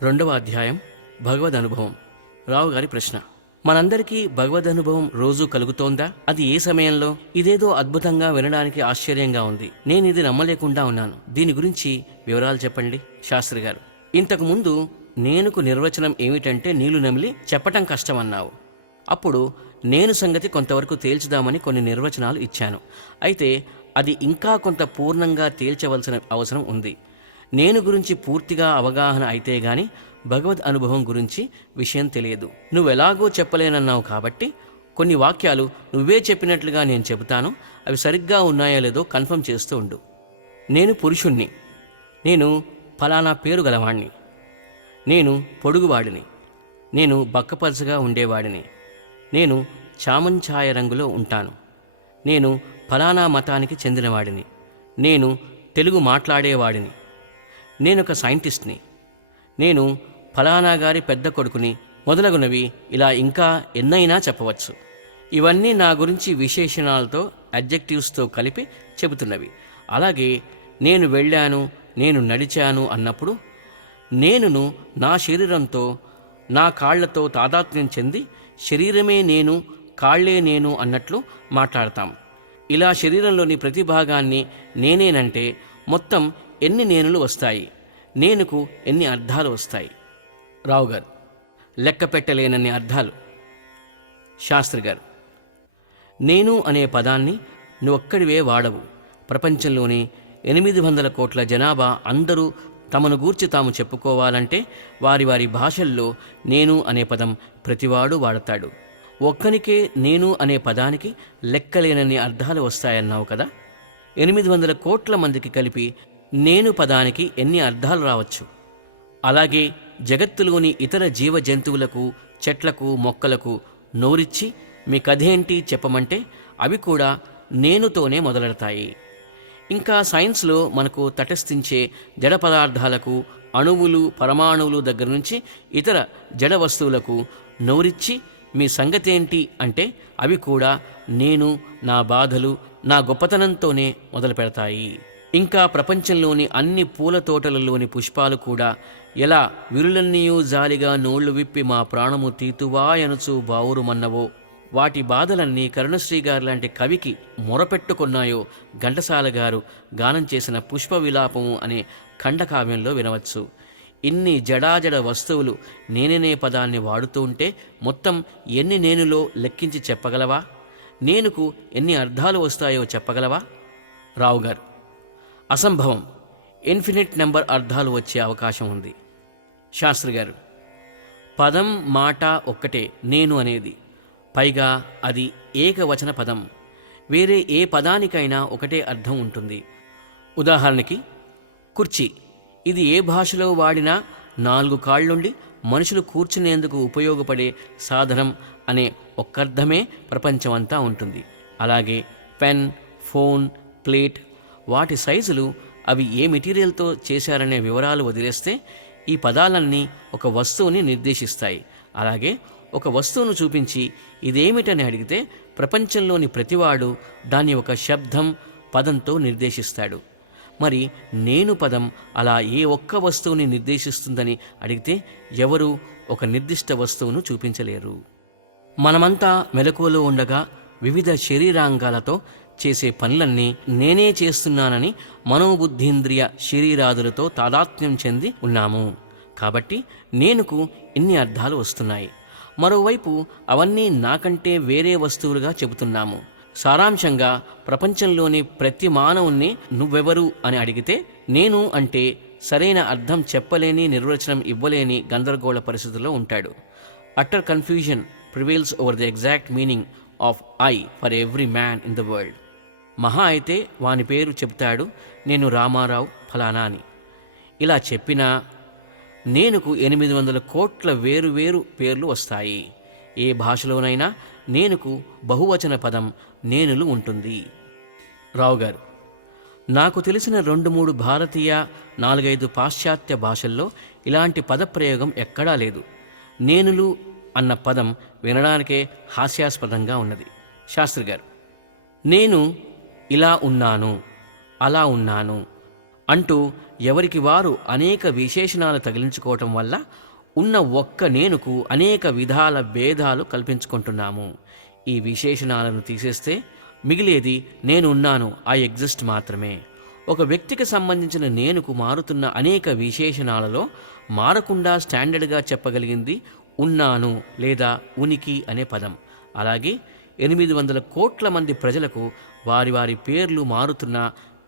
రెండవ అధ్యాయం భగవద్ అనుభవం. రావు గారి ప్రశ్న: మనందరికీ భగవద్ అనుభవం రోజూ కలుగుతోందా? అది ఏ సమయంలో? ఇదేదో అద్భుతంగా వినడానికి ఆశ్చర్యంగా ఉంది. నేను ఇది నమ్మలేకుండా ఉన్నాను. దీని గురించి వివరాలు చెప్పండి. శాస్త్రి గారు: ఇంతకు ముందు నేనుకు నిర్వచనం ఏమిటంటే నీళ్లు నమిలి చెప్పటం కష్టమన్నావు. అప్పుడు నేను సంగతి కొంతవరకు తేల్చుదామని కొన్ని నిర్వచనాలు ఇచ్చాను. అయితే అది ఇంకా కొంత పూర్ణంగా తేల్చవలసిన అవసరం ఉంది. నేను గురించి పూర్తిగా అవగాహన అయితే గాని భగవద్ అనుభవం గురించి విషయం తెలియదు. నువ్వెలాగో చెప్పలేనన్నావు కాబట్టి కొన్ని వాక్యాలు నువ్వే చెప్పినట్లుగా నేను చెబుతాను. అవి సరిగ్గా ఉన్నాయో లేదో కన్ఫర్మ్ చేస్తూ ఉండు. నేను పురుషుణ్ణి. నేను ఫలానా పేరు గలవాణ్ణి. నేను పొడుగువాడిని. నేను బక్కపలసగా ఉండేవాడిని. నేను చామంచాయ రంగులో ఉంటాను. నేను ఫలానా మతానికి చెందినవాడిని. నేను తెలుగు మాట్లాడేవాడిని. నేనొక సైంటిస్ట్ని. నేను ఫలానా గారి పెద్ద కొడుకుని, మొదలగునవి ఇలా ఇంకా ఎన్నైనా చెప్పవచ్చు. ఇవన్నీ నా గురించి విశేషణాలతో, అడ్జెక్టివ్స్తో కలిపి చెబుతున్నవి. అలాగే నేను వెళ్ళాను, నేను నడిచాను అన్నప్పుడు నేనును నా శరీరంతో, నా కాళ్లతో తాదాత్మ్యం చెంది శరీరమే నేను, కాళ్లే నేను అన్నట్లు మాట్లాడతాం. ఇలా శరీరంలోని ప్రతి భాగాన్ని నేనేనంటే మొత్తం ఎన్ని నేనులు వస్తాయి? నేనుకు ఎన్ని అర్థాలు వస్తాయి? రావు గారు: లెక్క పెట్టలేనన్ని అర్థాలు. శాస్త్రి గారు: నేను అనే పదాన్ని నువ్వొక్కడివే వాడవు. ప్రపంచంలోని 800 కోట్ల జనాభా అందరూ తమను గూర్చి తాము చెప్పుకోవాలంటే వారి వారి భాషల్లో నేను అనే పదం ప్రతివాడు వాడతాడు. ఒక్కనికే నేను అనే పదానికి లెక్కలేనన్ని అర్థాలు వస్తాయన్నావు కదా. 800 కోట్ల మందికి కలిపి నేను పదానికి ఎన్ని అర్థాలు రావచ్చు? అలాగే జగత్తులోని ఇతర జీవ జంతువులకు, చెట్లకు, మొక్కలకు నోరిచ్చి మీ కథేంటి చెప్పమంటే అవి కూడా నేనుతోనే మొదలెడతాయి. ఇంకా సైన్స్లో మనకు తటస్థించే జడ పదార్థాలకు, అణువులు, పరమాణువులు దగ్గర నుంచి ఇతర జడ వస్తువులకు నోరిచ్చి మీ సంగతేంటి అంటే అవి కూడా నేను, నా బాధలు, నా గొప్పతనంతోనే మొదలు పెడతాయి. ఇంకా ప్రపంచంలోని అన్ని పూల తోటలలోని పుష్పాలు కూడా ఎలా విరులన్నీయూ జాలిగా నోళ్లు విప్పి మా ప్రాణము తీతువాయనుచు బావురుమన్నవో, వాటి బాధలన్నీ కరుణశ్రీ గారు లాంటి కవికి మొరపెట్టుకున్నాయో ఘంటసాల గారు గానం చేసిన పుష్ప విలాపము అనే ఖండకావ్యంలో వినవచ్చు. ఇన్ని జడాజడ వస్తువులు నేననే పదాన్ని వాడుతూ ఉంటే మొత్తం ఎన్ని నేనులో లెక్కించి చెప్పగలవా? నేనుకు ఎన్ని అర్థాలు వస్తాయో చెప్పగలవా? రావు గారు: అసంభవం. ఇన్ఫినిట్ నెంబర్ అర్థాలు వచ్చే అవకాశం ఉంది. శాస్త్రి గారు: పదం, మాట ఒక్కటే నేను అనేది. పైగా అది ఏకవచన పదం. వేరే ఏ పదానికైనా ఒకటే అర్థం ఉంటుంది. ఉదాహరణకి కుర్చీ. ఇది ఏ భాషలో వాడినా 4 కాళ్ళుండి మనుషులు కూర్చునేందుకు ఉపయోగపడే సాధనం అనే ఒక్కర్థమే ప్రపంచమంతా ఉంటుంది. అలాగే పెన్, ఫోన్, ప్లేట్, వాటి సైజులు, అవి ఏ మెటీరియల్తో చేశారనే వివరాలు వదిలేస్తే ఈ పదాలన్నీ ఒక వస్తువుని నిర్దేశిస్తాయి. అలాగే ఒక వస్తువును చూపించి ఇదేమిటని అడిగితే ప్రపంచంలోని ప్రతివాడు దాన్ని ఒక శబ్దం, పదంతో నిర్దేశిస్తాడు. మరి నేను పదం అలా ఏ ఒక్క వస్తువుని నిర్దేశిస్తుందని అడిగితే ఎవరూ ఒక నిర్దిష్ట వస్తువును చూపించలేరు. మనమంతా మెలకువలో ఉండగా వివిధ శరీరాంగాలతో చేసే పనులన్నీ నేనే చేస్తున్నానని మనోబుద్ధీంద్రియ శరీరాదులతో తాదాత్మ్యం చెంది ఉన్నాము. కాబట్టి నేనుకు ఇన్ని అర్థాలు వస్తున్నాయి. మరోవైపు అవన్నీ నాకంటే వేరే వస్తువులుగా చెబుతున్నాము. సారాంశంగా ప్రపంచంలోని ప్రతి మానవుణ్ణి నువ్వెవరు అని అడిగితే నేను అంటే సరైన అర్థం చెప్పలేని, నిర్వచనం ఇవ్వలేని గందరగోళ పరిస్థితుల్లో ఉంటాడు. Utter confusion prevails over the exact meaning of I for every man in the world. మహా అయితే వాని పేరు చెప్తాడు, నేను రామారావు ఫలానా అని. ఇలా చెప్పినా నేనుకు 800 కోట్ల వేరు పేర్లు వస్తాయి. ఏ భాషలోనైనా నేనుకు బహువచన పదం నేనులు ఉంటుంది. రావు గారు: నాకు తెలిసిన 2-3 భారతీయ, 4-5 పాశ్చాత్య భాషల్లో ఇలాంటి పదప్రయోగం ఎక్కడా లేదు. నేనులు అన్న పదం వినడానికే హాస్యాస్పదంగా ఉన్నది. శాస్త్రి గారు: నేను ఇలా ఉన్నాను, అలా ఉన్నాను, అంటూ ఎవరికి వారు అనేక విశేషణాలు తగిలించుకోవటం వల్ల ఉన్న ఒక్క నేనుకు అనేక విధాల భేదాలు కల్పించుకుంటున్నాము. ఈ విశేషణాలను తీసేస్తే మిగిలేది నేనున్నాను, ఐ ఎగ్జిస్ట్ మాత్రమే. ఒక వ్యక్తికి సంబంధించిన నేనుకు మారుతున్న అనేక విశేషణాలలో మారకుండా స్టాండర్డ్గా చెప్పగలిగింది ఉన్నాను లేదా ఉనికి అనే పదం. అలాగే 800 కోట్ల మంది ప్రజలకు వారి వారి పేర్లు మారుతున్న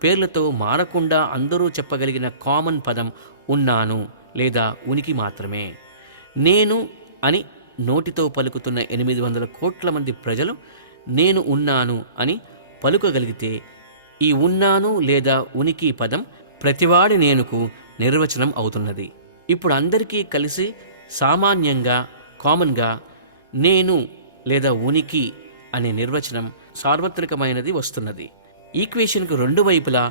పేర్లతో మారకుండా అందరూ చెప్పగలిగిన కామన్ పదం ఉన్నాను లేదా ఉనికి మాత్రమే. నేను అని నోటితో పలుకుతున్న 800 కోట్ల మంది ప్రజలు నేను ఉన్నాను అని పలుకగలిగితే ఈ ఉన్నాను లేదా ఉనికి పదం ప్రతివాడి నేనుకు నిర్వచనం అవుతున్నది. ఇప్పుడు అందరికీ కలిసి సామాన్యంగా కామన్గా నేను లేదా ఉనికి అనే నిర్వచనం సార్వత్రికమైనది వస్తున్నది. ఈక్వేషన్కు రెండు వైపులా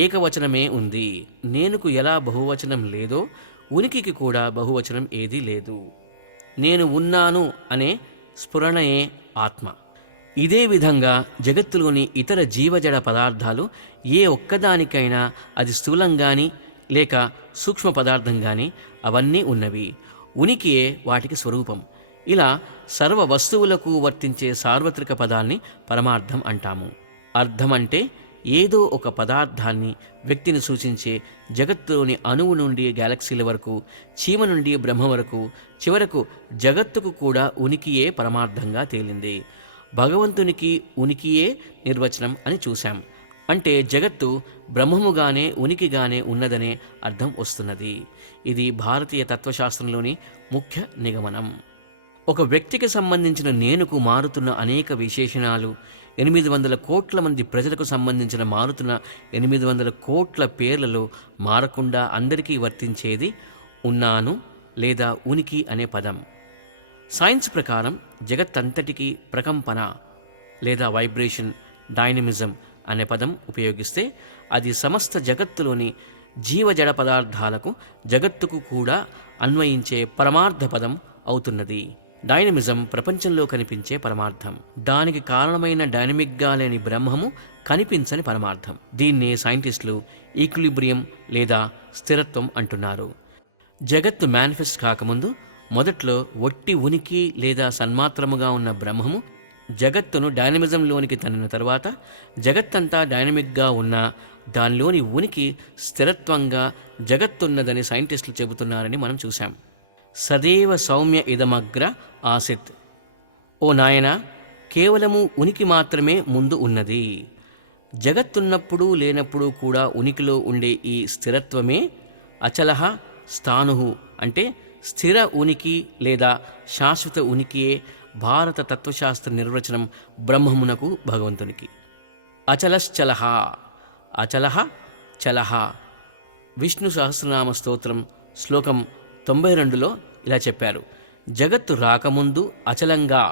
ఏకవచనమే ఉంది. నేనుకు ఎలా బహువచనం లేదో ఉనికికి కూడా బహువచనం ఏదీ లేదు. నేను ఉన్నాను అనే స్ఫురణయే ఆత్మ. ఇదే విధంగా జగత్తులోని ఇతర జీవజడ పదార్థాలు ఏ ఒక్కదానికైనా అది స్థూలం కానీ లేక సూక్ష్మ పదార్థం కానీ అవన్నీ ఉన్నవి. ఉనికియే వాటికి స్వరూపం. ఇలా సర్వ వస్తువులకు వర్తించే సార్వత్రిక పదాల్ని పరమార్థం అంటాము. అర్థం అంటే ఏదో ఒక పదార్థాన్ని వ్యక్తిని సూచించే జగత్తులోని అణువు నుండి గ్యాలక్సీల వరకు, చీమ నుండి బ్రహ్మ వరకు, చివరకు జగత్తుకు కూడా ఉనికియే పరమార్థంగా తేలింది. భగవంతునికి ఉనికియే నిర్వచనం అని చూశాం. అంటే జగత్తు బ్రహ్మముగానే ఉనికిగానే ఉన్నదనే అర్థం వస్తున్నది. ఇది భారతీయ తత్వశాస్త్రంలోని ముఖ్య నిగమనం. ఒక వ్యక్తికి సంబంధించిన నేనుకు మారుతున్న అనేక విశేషణాలు 800 కోట్ల మంది ప్రజలకు సంబంధించిన మారుతున్న 800 కోట్ల పేర్లలో మారకుండా అందరికీ వర్తించేది ఉన్నాను లేదా ఉనికి అనే పదం. సైన్స్ ప్రకారం జగత్తంతటికీ ప్రకంపన లేదా వైబ్రేషన్, డైనమిజం అనే పదం ఉపయోగిస్తే అది సమస్త జగత్తులోని జీవజడ పదార్థాలకు, జగత్తుకు కూడా అన్వయించే పరమార్థ పదం అవుతున్నది. డైనమిజం ప్రపంచంలో కనిపించే పరమార్థం. దానికి కారణమైన డైనమిక్గా లేని బ్రహ్మము కనిపించని పరమార్థం. దీన్నే సైంటిస్టులు ఈక్విలిబ్రియం లేదా స్థిరత్వం అంటున్నారు. జగత్తు మేనిఫెస్ట్ కాకముందు మొదట్లో ఒట్టి ఉనికి లేదా సన్మాత్రముగా ఉన్న బ్రహ్మము జగత్తును డైనమిజంలోనికి తన్నిన తర్వాత జగత్తంతా డైనమిక్గా ఉన్న దానిలోని ఉనికి స్థిరత్వంగా జగత్తున్నదని సైంటిస్టులు చెబుతున్నారని మనం చూశాం. సదేవ సౌమ్య ఇదమగ్ర ఆసిత్. ఓ నాయనా, కేవలము ఉనికి మాత్రమే ముందు ఉన్నది. జగత్తున్నప్పుడు లేనప్పుడు కూడా ఉనికిలో ఉండే ఈ స్థిరత్వమే అచలహ స్థాణుః అంటే స్థిర ఉనికి లేదా శాశ్వత ఉనికియే భారత తత్వశాస్త్ర నిర్వచనం బ్రహ్మమునకు, భగవంతునికి. అచలశ్చలహ, అచలహ చలహ. విష్ణు సహస్రనామ స్తోత్రం శ్లోకం 92లో ఇలా చెప్పారు: జగత్తు రాకముందు అచలంగా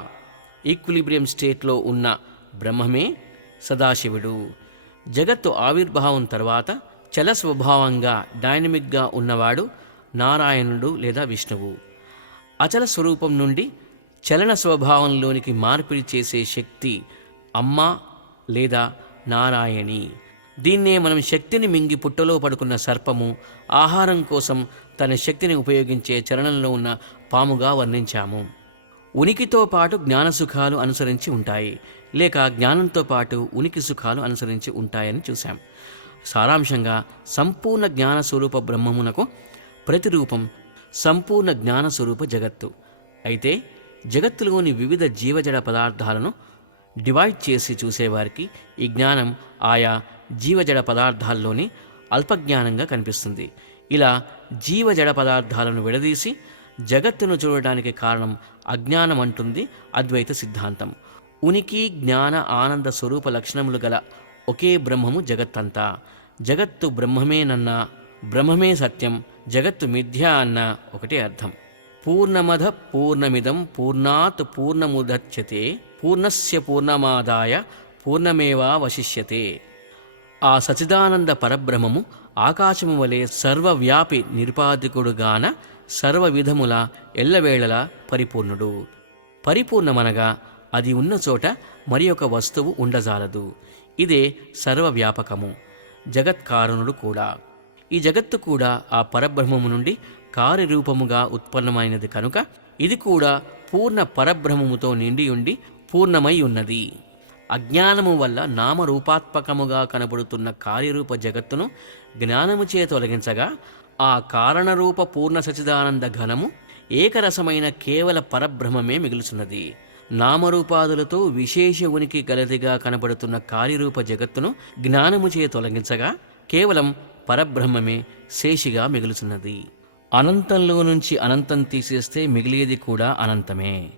ఈక్విలిబ్రియం స్టేట్లో ఉన్న బ్రహ్మమే సదాశివుడు. జగత్తు ఆవిర్భావం తర్వాత చల స్వభావంగా డైనమిక్గా ఉన్నవాడు నారాయణుడు లేదా విష్ణువు. అచల స్వరూపం నుండి చలన స్వభావంలోనికి మార్పిడి చేసే శక్తి అమ్మ లేదా నారాయణి. దీన్నే మనం శక్తిని మింగి పుట్టలో పడుకున్న సర్పము, ఆహారం కోసం తన శక్తిని ఉపయోగించే చలనంలో ఉన్న పాముగా వర్ణించాము. ఉనికితో పాటు జ్ఞాన సుఖాలు అనుసరించి ఉంటాయి, లేక జ్ఞానంతో పాటు ఉనికి సుఖాలు అనుసరించి ఉంటాయని చూశాం. సారాంశంగా సంపూర్ణ జ్ఞాన స్వరూప బ్రహ్మమునకు ప్రతిరూపం సంపూర్ణ జ్ఞాన స్వరూప జగత్తు. అయితే జగత్తులోని వివిధ జీవజడ పదార్థాలను డివైడ్ చేసి చూసేవారికి ఈ జ్ఞానం ఆయా జీవజడ పదార్థాల్లోని అల్పజ్ఞానంగా కనిపిస్తుంది. ఇలా జీవజడ పదార్థాలను విడదీసి జగత్తును చూడటానికి కారణం అజ్ఞానం అంటుంది అద్వైత సిద్ధాంతం. ఉనికి, జ్ఞాన, ఆనంద స్వరూప లక్షణములు గల ఒకే బ్రహ్మము జగత్తంతా. జగత్తు బ్రహ్మమేనన్నా, బ్రహ్మమే సత్యం, జగత్తు మిథ్య అన్న ఒకటే అర్థం. పూర్ణమద పూర్ణమిదం పూర్ణాత్ పూర్ణముదచ్యతే పూర్ణస్య పూర్ణమాదాయ పూర్ణమేవావశిష్యతే. ఆ సచిదానంద పరబ్రహ్మము ఆకాశము వలె సర్వవ్యాపి నిరుపాధికుడుగాన సర్వ విధముల ఎల్లవేళలా పరిపూర్ణుడు. పరిపూర్ణమనగా అది ఉన్న చోట మరి ఒక వస్తువు ఉండజాలదు. ఇదే సర్వవ్యాపకము, జగత్కారణుడు కూడా. ఈ జగత్తు కూడా ఆ పరబ్రహ్మము నుండి కార్యరూపముగా ఉత్పన్నమైనది కనుక ఇది కూడా పూర్ణ పరబ్రహ్మముతో నిండి ఉండి పూర్ణమై ఉన్నది. అజ్ఞానము వల్ల నామరూపాత్మకముగా కనబడుతున్న కార్యరూప జగత్తును జ్ఞానముచే తొలగించగా ఆ కారణరూప పూర్ణ సచిదానంద ఘనము ఏకరసమైన కేవల పరబ్రహ్మమే మిగులుచున్నది. నామరూపాదులతో విశేష ఉనికి గలదిగా కనబడుతున్న కార్యరూప జగత్తును జ్ఞానముచే తొలగించగా కేవలం పరబ్రహ్మమే శేషిగా మిగులుచున్నది. అనంతంలో నుంచి అనంతం తీసేస్తే మిగిలేది కూడా అనంతమే.